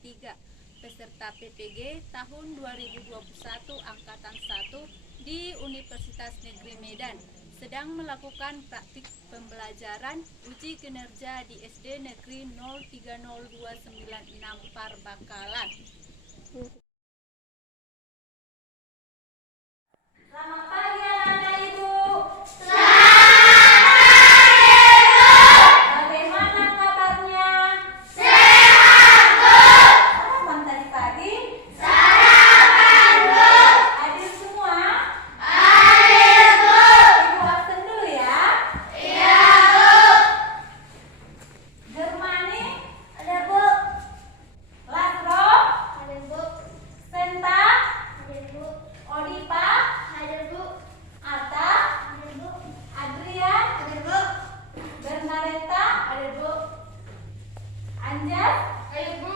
3 peserta PPG tahun 2021 Angkatan 1 di Universitas Negeri Medan sedang melakukan praktik pembelajaran uji kinerja di SD Negeri 030296 Parbakalan. Selamat pagi anak-anak Ibu. Bagaimana kabarnya? Sehat, Bu. Sarapan tadi pagi? Sarapan, Bu. Hadir semua? Hadir, Bu. Ibu absen dulu ya? Iya, Bu. Germani? Ada, Bu. Lasro? Ada, Bu. Senta? Ada, Bu. Odipa? Ada, Bu. Ata? Ada, Bu. Adrian? Ada, Bu. Bernadetta? Ada, Bu. Anjas? Ada, Bu.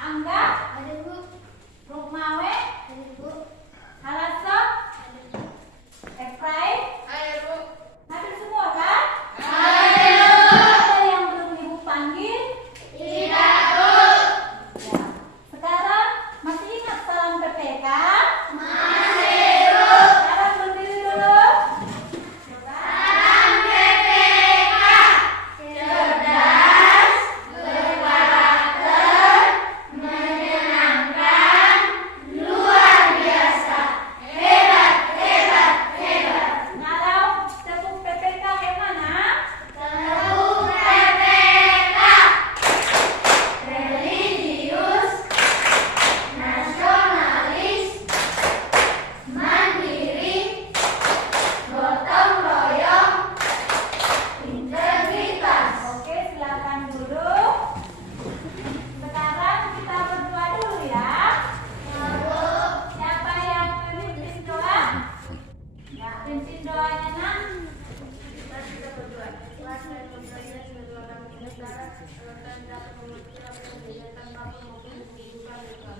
Angga? Ada, Bu. Rukmawe? Ada, Bu. Halaso? Ada, Bu. Efraim? Ada, Bu. Hadir semua kan? Ada, Bu. Ada yang belum Ibu panggil? Tidak, Bu. Ya. Sekarang masih ingat salam PPK? Masih, Bu. Sekarang berdiri dulu. Salam PPK. Cerdas, berkarakter, menyenangkan, luar biasa. Hebat, hebat, hebat. Kalau tepuk PPK yang mana? Tepuk PPK. Religius, nasionalis, mandiri, gotong royong, integritas. Oke, silakan duduk. Sekarang kita berdoa dulu ya. Siapa yang memimpin doa? Ya, pimpin doanya nak. Kita berdoa. Tuhan dan mempercayai semoga kami sejahtera, serta dapat mengerti apa yang dijadikan Bapa maupun kehidupan Tuhan.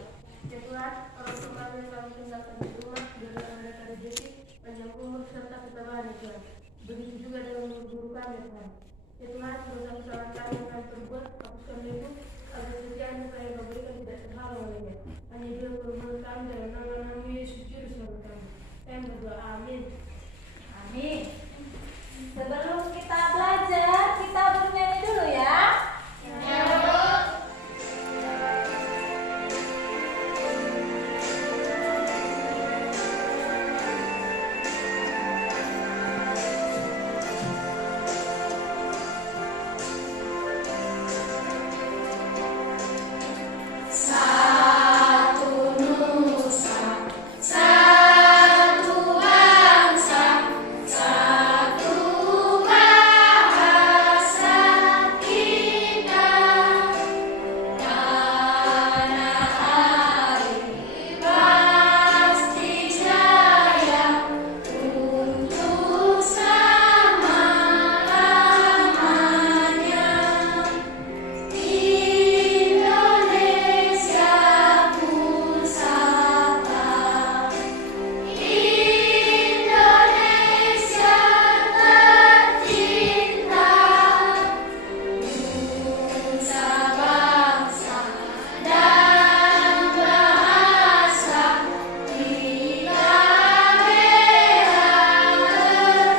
Ya Tuhan, orang tua kami yang kami tinggalkan di rumah, berikan mereka rezeki, panjang umur serta ketabahan ya Tuhan. Begitu juga dengan guru kami ya Tuhan. Ya Tuhan, dosa kesalahan kami yang kami perbuat, hapuskan itu, agar setiap supaya yang berikan tidak terhalang olehnya. Hanya dia permohonan kami dalam nama Yesus Juru Selamat kami. Kami berdoa, amin. Amin. Sebelum kita belajar, kita bernyanyi dulu ya. Ya, Bu. Satu nusa, satu bangsa, satu bahasa kita. Tanah air pasti jaya untuk selama-lamanya. Indonesia Pusaka, Indonesia tercinta, nusa bangsa dan bahasa kita bela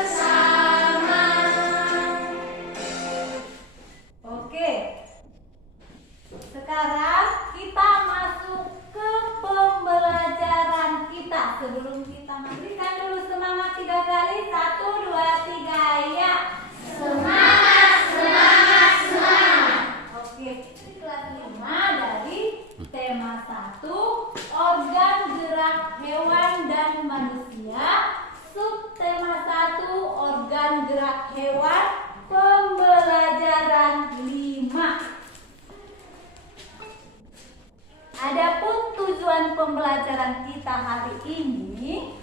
bersama. Oke. Sekarang kita masuk ke pembelajaran kita. Sebelum kita memberikan dulu semangat 3 kali. 1, 2, 3, ya. Semangat, semangat, semangat. Oke, ini kelas 5 dari tema 1, organ gerak hewan dan manusia. Subtema 1, organ gerak hewan, pembelajaran 5. Adapun tujuan pembelajaran kita hari ini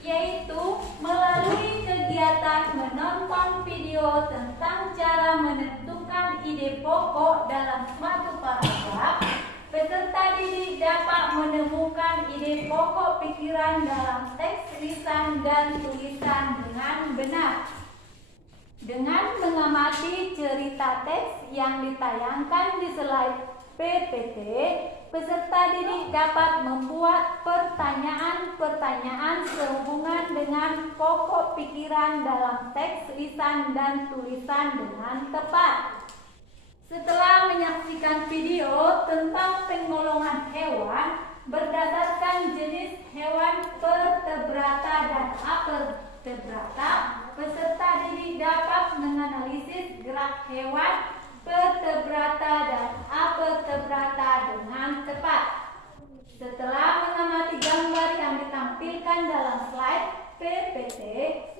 yaitu melalui kegiatan menonton video tentang cara menentukan ide pokok dalam suatu paragraf, peserta didik dapat menemukan ide pokok pikiran dalam teks lisan dan tulisan dengan benar. Dengan mengamati cerita teks yang ditayangkan di slide PPT, peserta didik dapat membuat pertanyaan-pertanyaan sehubungan dengan pokok pikiran dalam teks lisan dan tulisan dengan tepat. Setelah menyaksikan video tentang penggolongan hewan berdasarkan jenis hewan vertebrata dan avertebrata, peserta didik dapat menganalisis gerak hewan vertebrata dan avertebrata dengan tepat. Setelah mengamati gambar yang ditampilkan dalam slide PPT,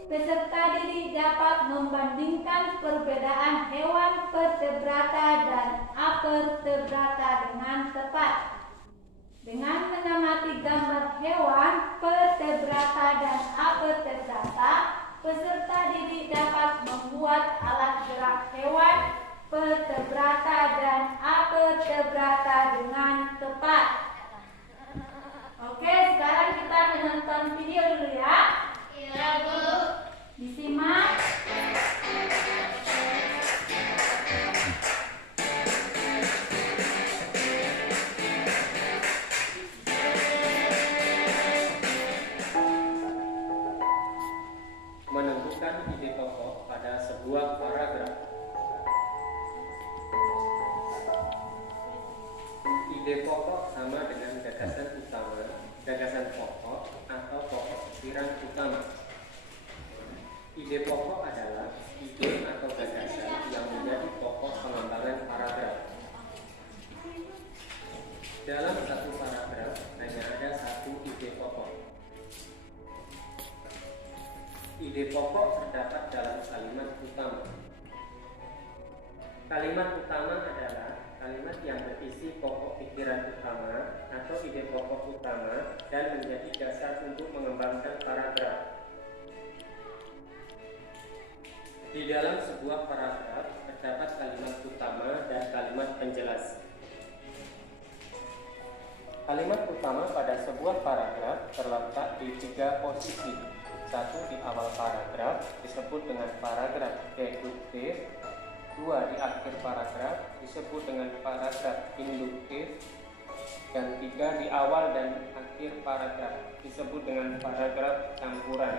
peserta didik dapat membandingkan perbedaan hewan vertebrata dan avertebrata dengan tepat. Dengan mengamati gambar hewan vertebrata dan avertebrata, peserta didik dapat membuat alat gerak hewan vertebrata dan avertebrata dengan tepat. Oke, sekarang kita menonton video dulu ya. Iya, Bu. Disimak. Menentukan ide pokok pada sebuah paragraf. Ide pokok sama dengan gagasan utama, gagasan pokok atau pokok pikiran utama. Ide pokok adalah ide atau gagasan yang menjadi pokok pengembangan paragraf. Dalam satu paragraf hanya ada satu ide pokok. Ide pokok terdapat dalam kalimat utama. Kalimat utama adalah kalimat yang berisi pokok pikiran utama atau ide pokok utama dan menjadi dasar untuk mengembangkan paragraf. Di dalam sebuah paragraf terdapat kalimat utama dan kalimat penjelas. Kalimat utama pada sebuah paragraf terletak di 3 posisi. 1 di awal paragraf disebut dengan paragraf deduktif, 2 di akhir paragraf disebut dengan paragraf induktif, dan 3 di awal dan akhir paragraf disebut dengan paragraf campuran.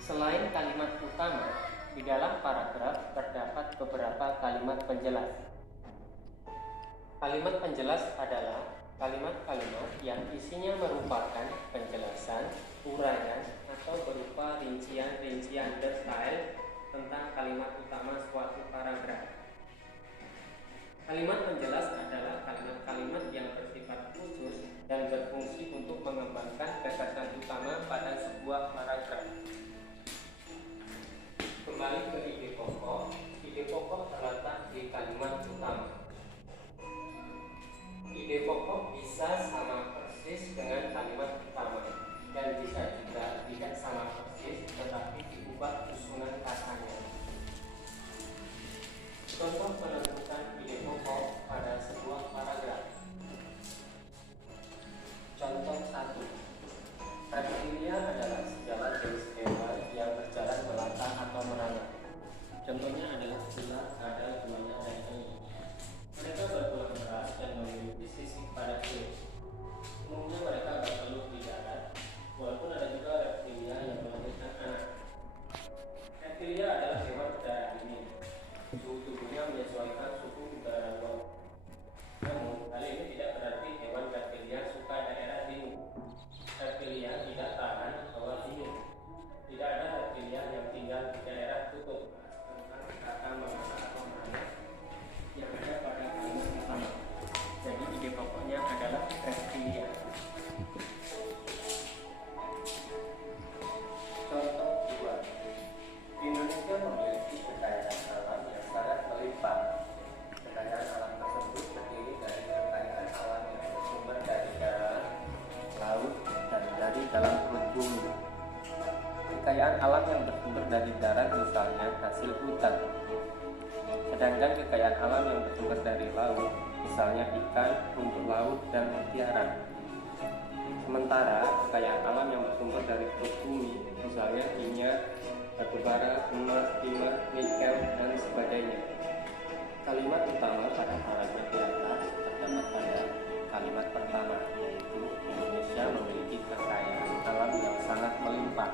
Selain kalimat utama, di dalam paragraf terdapat beberapa kalimat penjelas. Kalimat penjelas adalah kalimat-kalimat yang isinya merupakan penjelasan, uraian, atau berupa rincian-rincian detail tentang kalimat utama suatu paragraf. Kalimat penjelas adalah kalimat-kalimat yang bersifat khusus dan berfungsi untuk mengembangkan gagasan utama pada sebuah paragraf. Kembali ke ide pokok terletak di kalimat utama. Ide pokok bisa sama persis dengan kalimat utama dan bisa juga tidak sama persis tetapi diubah susunan katanya. Contoh menentukan ide pokok pada sebuah paragraf. Contoh 1. Reptilia adalah segala jenis hewan yang berjalan melata atau merangkak. Contohnya adalah ular, kadal, buaya, dan penyu. Mereka bertulang keras dan memiliki sisik pada kulit. Umumnya mereka bertelur di darat, walaupun ada juga reptilia yang melahirkan anak. Reptilia adalah hewan berdarah dingin. Suhu tubuhnya menyesuaikan suhu udara laut. Namun, hal ini tidak berarti hewan reptilia suka daerah dingin. Reptilia tidak tahan hawa dingin. Tidak ada reptilia yang tinggal di daerah kutub. Tentang kata melata atau merangkak yang ada pada kalimat utama. Jadi ide pokoknya adalah reptilia. Contoh 2. Indonesia memiliki kekayaan alam yang sangat melimpah. Kekayaan alam tersebut terdiri dari kekayaan alam yang bersumber dari darat, laut, dan dari dalam perut bumi. Kekayaan alam yang bersumber dari darat misalnya hasil hutan. Sedangkan kekayaan alam yang bersumber dari laut, misalnya ikan, rumput laut, dan mutiara. Sementara kekayaan alam yang bersumber dari perut bumi, misalnya minyak, batu bara, emas, timah, nikel, dan sebagainya. Kalimat utama pada paragraf di atas terdapat pada kalimat pertama, yaitu Indonesia memiliki kekayaan alam yang sangat melimpah.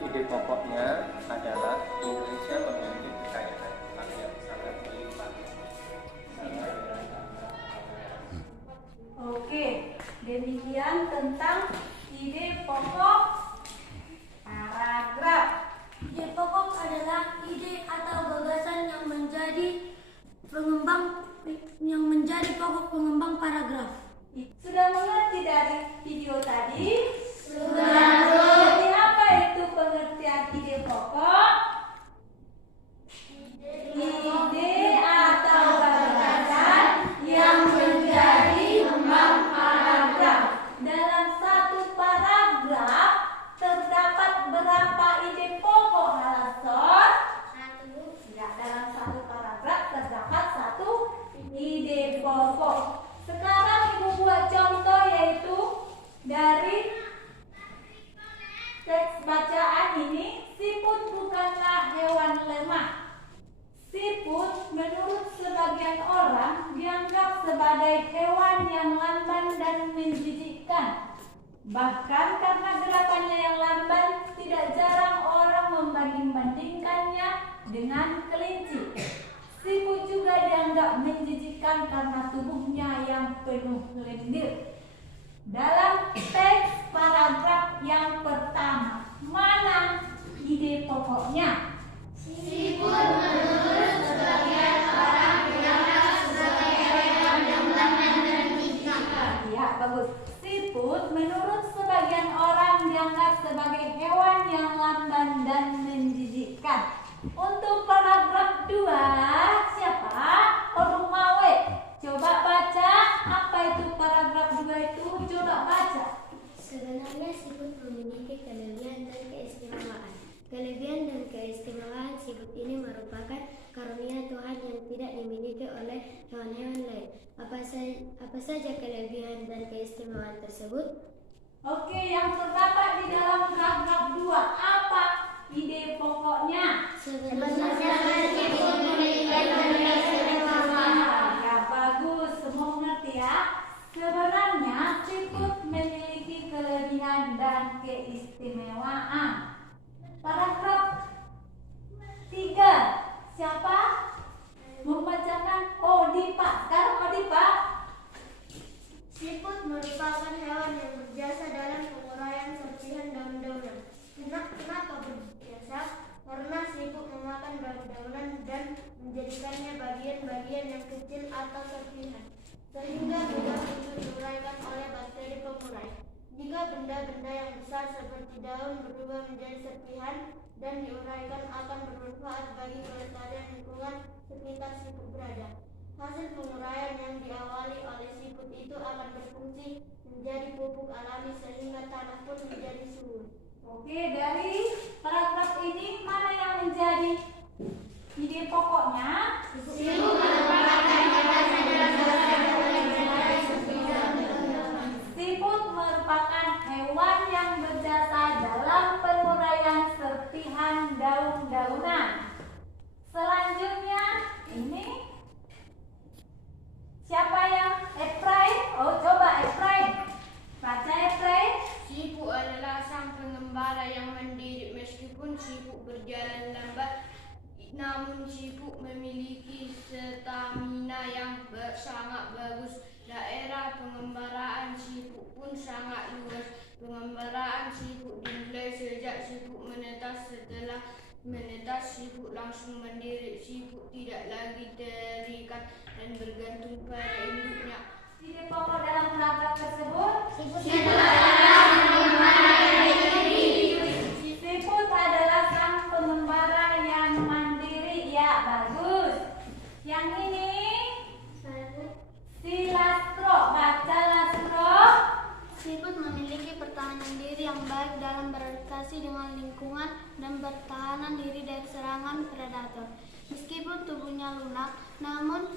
Ide pokoknya adalah Indonesia memiliki kekayaan alam yang sangat melimpah. Oke, demikian tentang ide pokok paragraf. Ide pokok adalah ide atau gagasan yang menjadi pokok pengembang paragraf. Sudah mengerti dari video tadi? Sudah. Jadi apa itu pengertian ide pokok? Ide atau gagasan yang menjadi pengembang paragraf. Dalam satu paragraf terdapat berapa ide pokok, Halason? Ya, dalam satu paragraf terdapat satu ide pokok. Sekarang Ibu buat contoh, yaitu dari teks bacaan ini. Siput bukanlah hewan lemah. Siput menurut sebagian orang dianggap sebagai hewan yang lamban dan menjijikkan. Bahkan karena gerakannya yang lamban, tidak jarang orang membanding-bandingkannya dengan kelinci. Siput juga dianggap menjijikkan karena tubuhnya yang penuh lendir. Dalam teks paragraf yang pertama, mana ide pokoknya? Siput menurut sebagian orang dianggap sebagai hewan yang lamban dan menjijikkan. Ya, bagus. Siput menurut sebagian orang dianggap sebagai hewan yang lamban dan menjijikkan. Untuk paragraf 2, siapa? Orang Mawe. Coba baca, apa itu paragraf 2 itu? Coba baca. Sebenarnya siput memiliki kelebihan dan keistimewaan. Kelebihan dan keistimewaan siput ini merupakan karunia Tuhan yang tidak dimiliki oleh hewan-hewan lain. Apa saja kelebihan dan keistimewaan tersebut? Oke, yang terdapat di dalam paragraf 2, apa ide pokoknya? Sebenarnya siput memiliki keistimewaan. Ya, bagus, semua mengerti ya. Sebenarnya siput memiliki kelebihan dan keistimewaan. Paragraf 3, siapa membacakan? Odipa. Sekarang Odipa. Siput merupakan hewan yang berjasa dalam penguraian serpihan daun-daunan. Kenapa berjasa? Karena siput memakan daun-daunan dan menjadikannya bagian-bagian yang kecil atau serpihan, sehingga mudah untuk diuraikan oleh bakteri pengurai. Jika benda-benda yang besar seperti daun berubah menjadi serpihan dan diuraikan, akan bermanfaat bagi kelestarian lingkungan sekitar siput berada. Hasil penguraian yang diawali oleh siput itu akan berfungsi menjadi pupuk alami sehingga tanah pun menjadi subur. Oke, dari paragraf ini mana yang menjadi ide pokoknya? Siput merupakan hewan yang Siput merupakan hewan yang berjasa dalam penguraian serpihan daun-daunan. Selanjutnya ini siapa yang Efraim? Oh, coba Efraim. Baca Efraim. Siput adalah sang pengembara yang mandiri. Meskipun siput berjalan lambat, namun siput memiliki stamina yang sangat bagus. Daerah pengembaraan siput pun sangat luas. Pengembaraan siput dimulai sejak siput menetas. Setelah menetas, siput langsung mandiri. Siput tidak lagi terikat dan bergantung pada induknya. Ide pokok dalam paragraf tersebut. Siput adalah sang pengembara yang mandiri. Ya, bagus. Yang ini si Lastro. Baca Lastro. Siput memiliki pertahanan diri yang baik dalam beradaptasi dengan lingkungan dan pertahanan diri dari serangan predator. Meskipun tubuhnya lunak, namun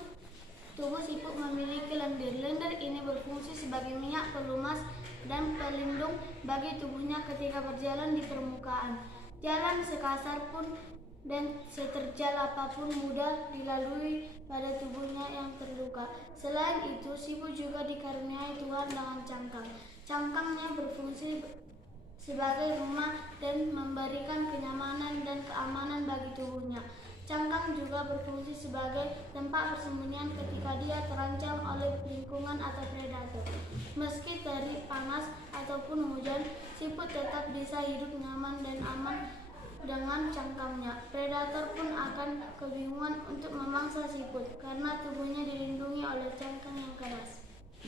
tubuh siput memiliki lendir. Lendir ini berfungsi sebagai minyak pelumas dan pelindung bagi tubuhnya ketika berjalan di permukaan. Jalan sekasar pun dan seterjal apapun mudah dilalui pada tubuhnya yang terluka. Selain itu, siput juga dikaruniai Tuhan dengan cangkang. Cangkangnya berfungsi sebagai rumah dan memberikan kenyamanan dan keamanan bagi tubuhnya. Cangkang juga berfungsi sebagai tempat persembunyian ketika dia terancam oleh lingkungan atau predator. Meski terik panas ataupun hujan, siput tetap bisa hidup nyaman dan aman dengan cangkangnya. Predator pun akan kebingungan untuk memangsa siput karena tubuhnya dilindungi oleh cangkang yang keras.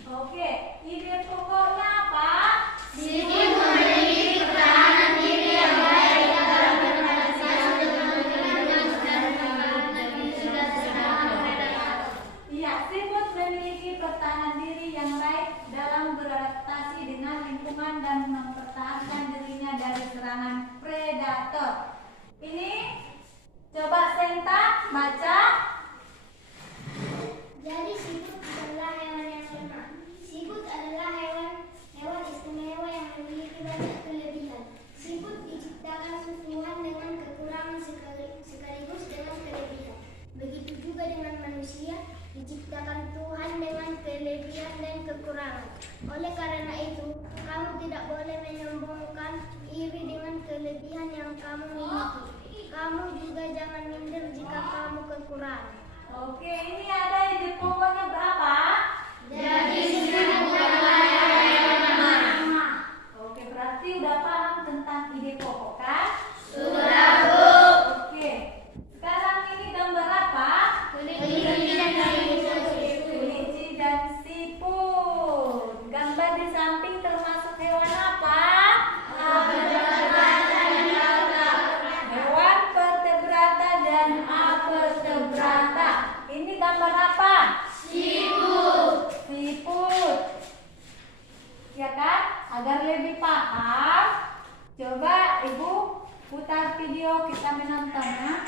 Oke, ide pokoknya apa? Siput memiliki pertahanan diri yang baik dalam beradaptasi dengan lingkungan dan keamanan juga serangan predator. Iya, siput memiliki pertahanan diri yang baik dalam beradaptasi dengan lingkungan dan mempertahankan dirinya dari serangan predator. Ini coba Senta baca. Jadi siput adalah hewan yang lemah. Siput adalah hewan istimewa yang memiliki banyak kelebihan. Siput diciptakan Tuhan dengan kekurangan sekaligus dengan kelebihan. Begitu juga dengan manusia, diciptakan Tuhan dengan kelebihan dan kekurangan. Oleh karena itu, kamu tidak boleh menyombongkan iri dengan kelebihan yang kamu miliki. Kamu juga jangan minder jika kamu kekurangan. Oke, ini ada ide pokoknya berapa? Jadi siput bukanlah hewan lemah. Oke, berarti udah paham tentang ide pokok kan? Sudah, Bu. Oke, sekarang ini gambar apa? Kelinci dan siput. Kelinci dan siput. Gambar di samping termasuk hewan apa? Hewan vertebrata dan avertebrata. Ini gambar apa? Siput. Siput. Ya kan? Agar lebih paham, coba Ibu putar video kita menontonnya.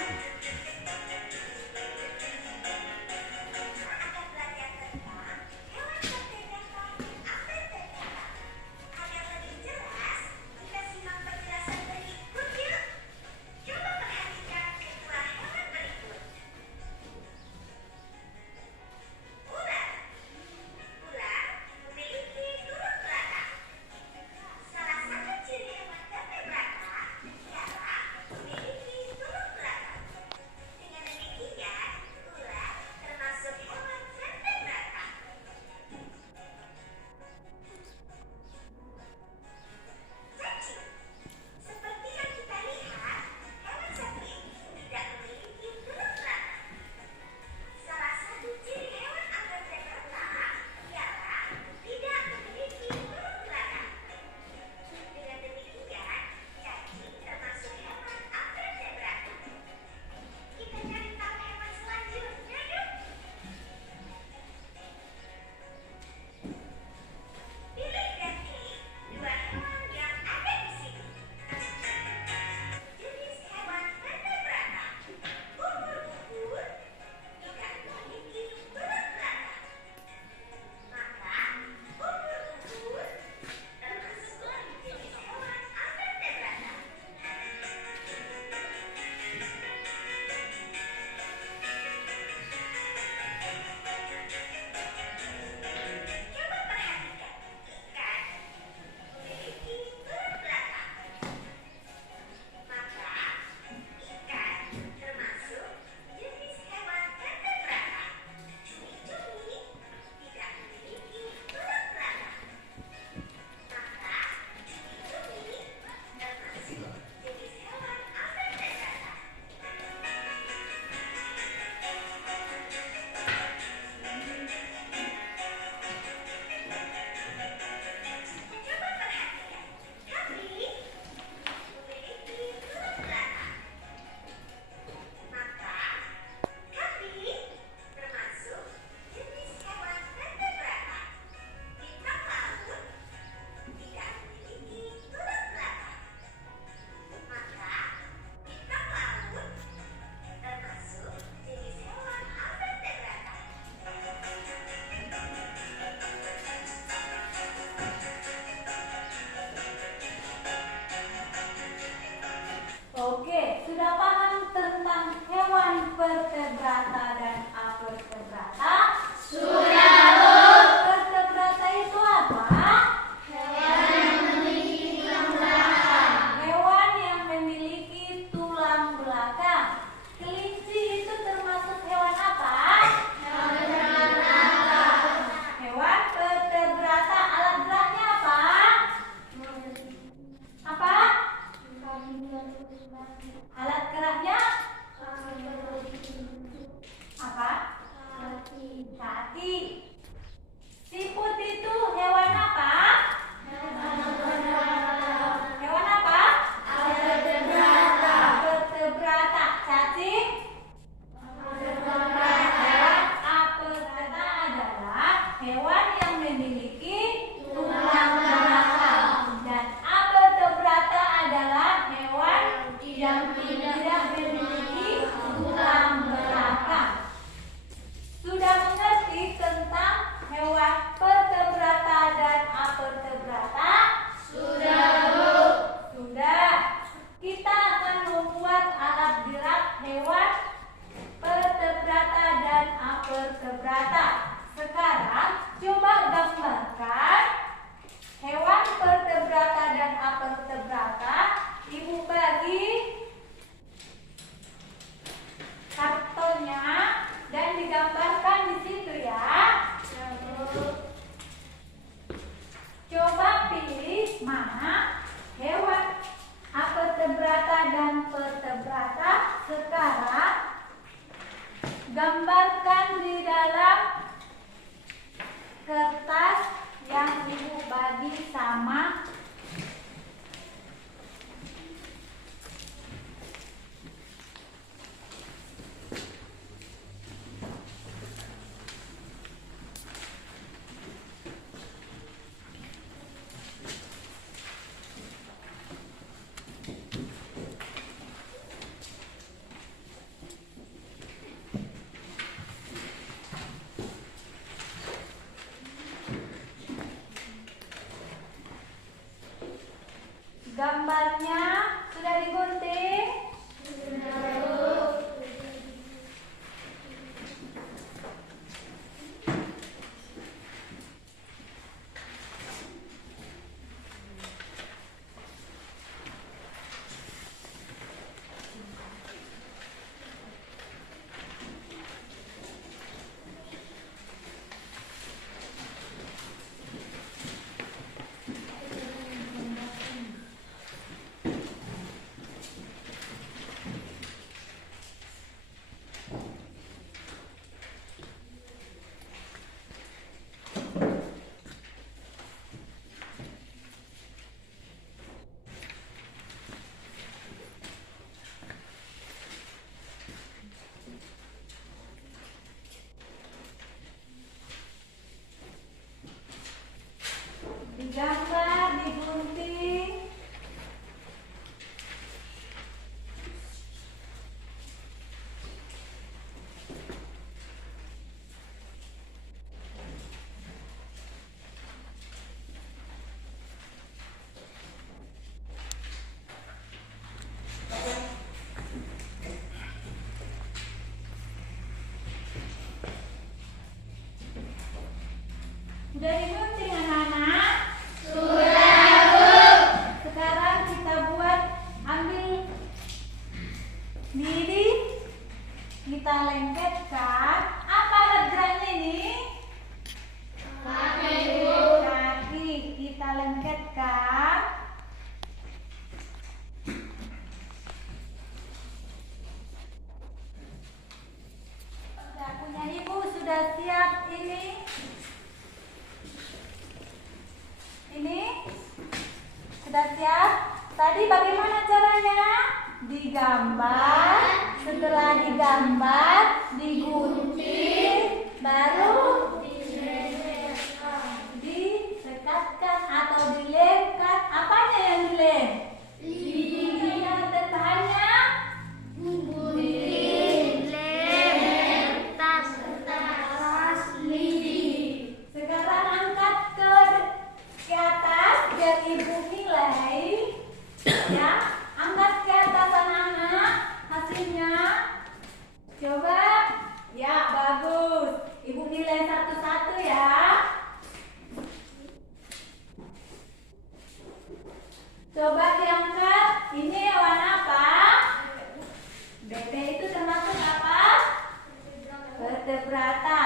sama. Gambarnya sudah digunting? Digambar, digunting. Sudah digunting anak-anak? Sekarang kita buat, ambil diri, kita lengketkan. Apa alat geraknya ini? Kaki kita lengketkan. Sudah punya ibu, sudah siap ini. Ini sudah siap. Tadi bagaimana caranya? Digambar, setelah digambar, digunting, baru direkatkan atau dilemkan. Apanya yang dilem? Lidinya terbahannya? Sekarang angkat ke atas biar ibu nilai. Ya, angkat ke atas anak-anak hasilnya. Coba. Ya, bagus. Ibu nilai satu-satu ya. Coba diangkat. Ini warna apa? Bebek itu termasuk apa? Vertebrata.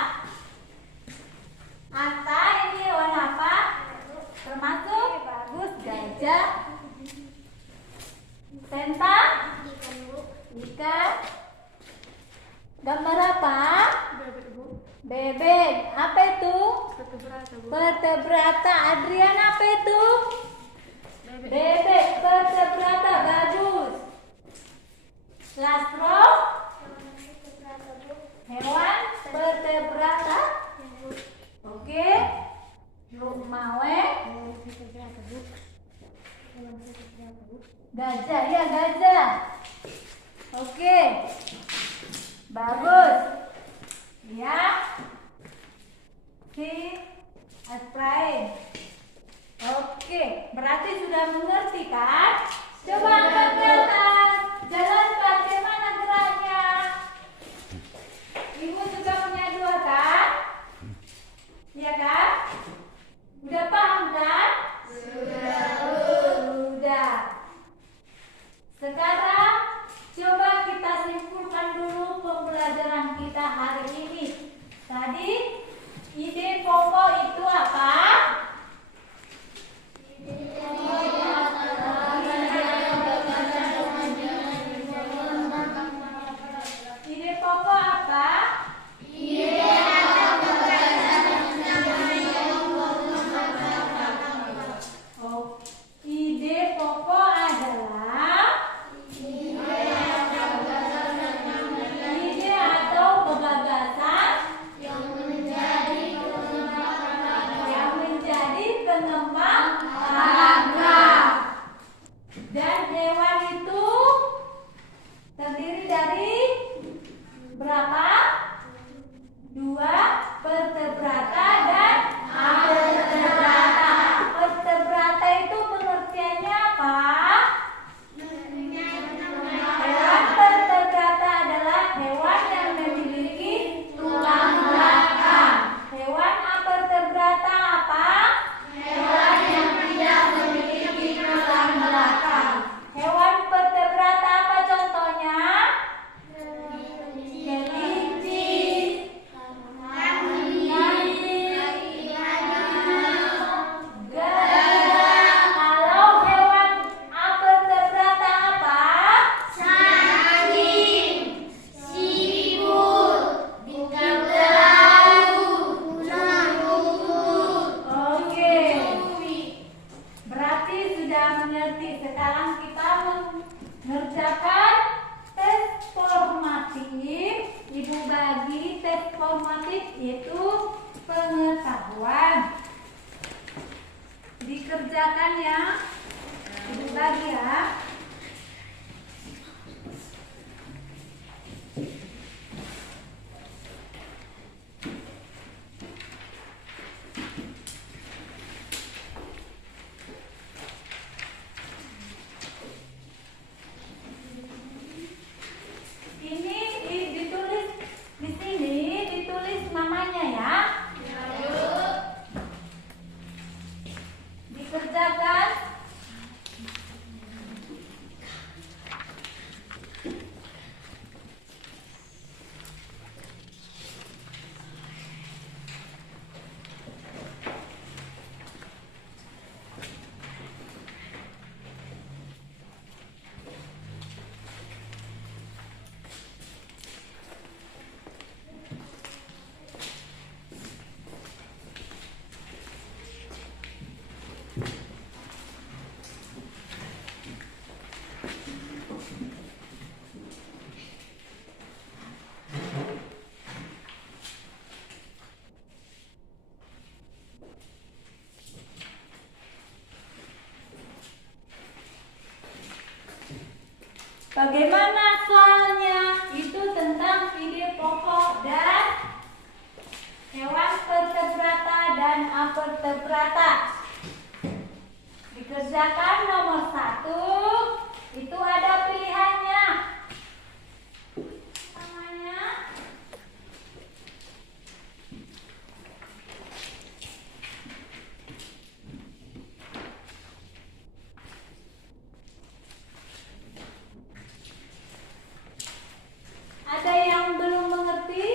Anta ini warna apa? Termasuk? Bagus. Gajah. Senta? Ikan. Gambar apa? Bebek. Apa itu? Vertebrata. Adrian, apa itu? Bebek. Vertebrata. Bagus. Lastro? Hewan vertebrata. Oke. Mawe. Gajah, ya gajah. Oke. Bagus. Ya. Si Asprain. Oke, berarti sudah mengerti kan? Coba angkat ke atas. Jalan bagaimana geraknya? Ibu juga punya dua kan? Iya kan? Udah paham kan? Sudah. Sekarang coba kita simpulkan dulu pembelajaran kita hari ini. Tadi ide pokok itu apa? sudah mengerti. Sekarang kita mengerjakan tes formatif. Ibu bagi tes formatif yaitu pengetahuan. Dikerjakan ya. Ibu bagi ya. Bagaimana soalnya? Itu tentang ide pokok dan hewan vertebrata dan avertebrata. Dikerjakan nomor 1. Itu ada pilihannya. Namanya ada yang belum mengerti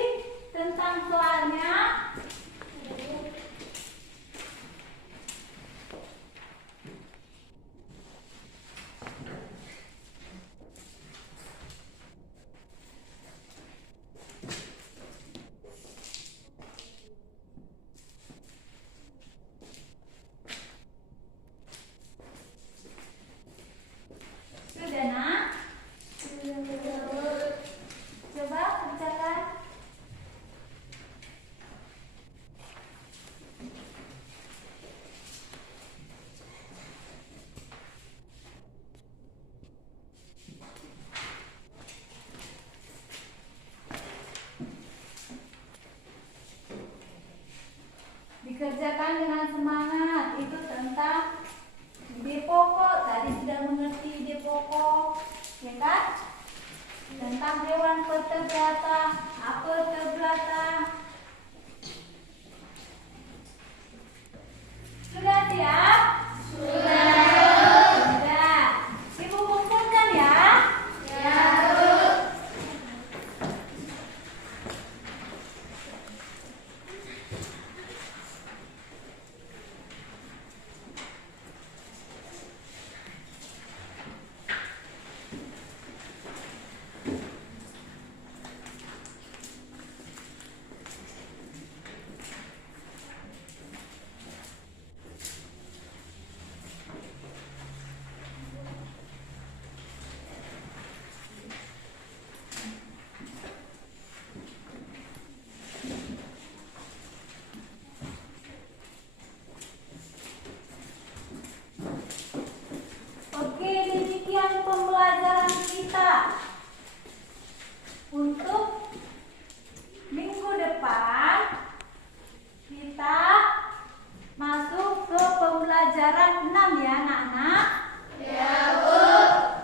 tentang soalnya? Sudah nak? Coba kerjakan. Dikerjakan dengan semangat. Itu tentang ide pokok. Tadi sudah mengerti ide pokok, ya kan? Tentang hewan vertebrata, avertebrata. Sudah siap? Sudah. Ibu kumpulkan ya. Ya, Bu. Oke, demikian pembelajaran kita. Untuk minggu depan kita masuk ke pembelajaran 6 ya anak-anak. Ya, Bu.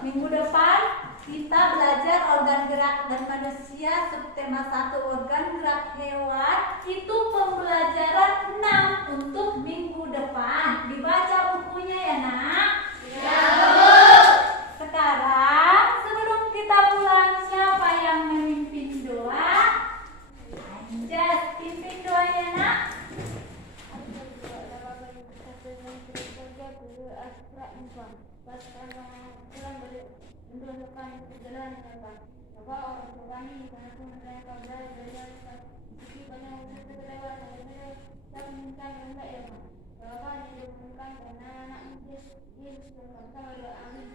Minggu depan kita belajar organ gerak dan manusia, subtema 1 organ gerak hewan. Itu pembelajaran 6 untuk minggu depan. Dibaca bukunya ya nak. Ya, Bu. Sekarang sebelum kita pulang, siapa yang memimpin doa? Anjas, pimpin doanya nak. Jawaban didengungkan karena anak Yesus berkata, amin.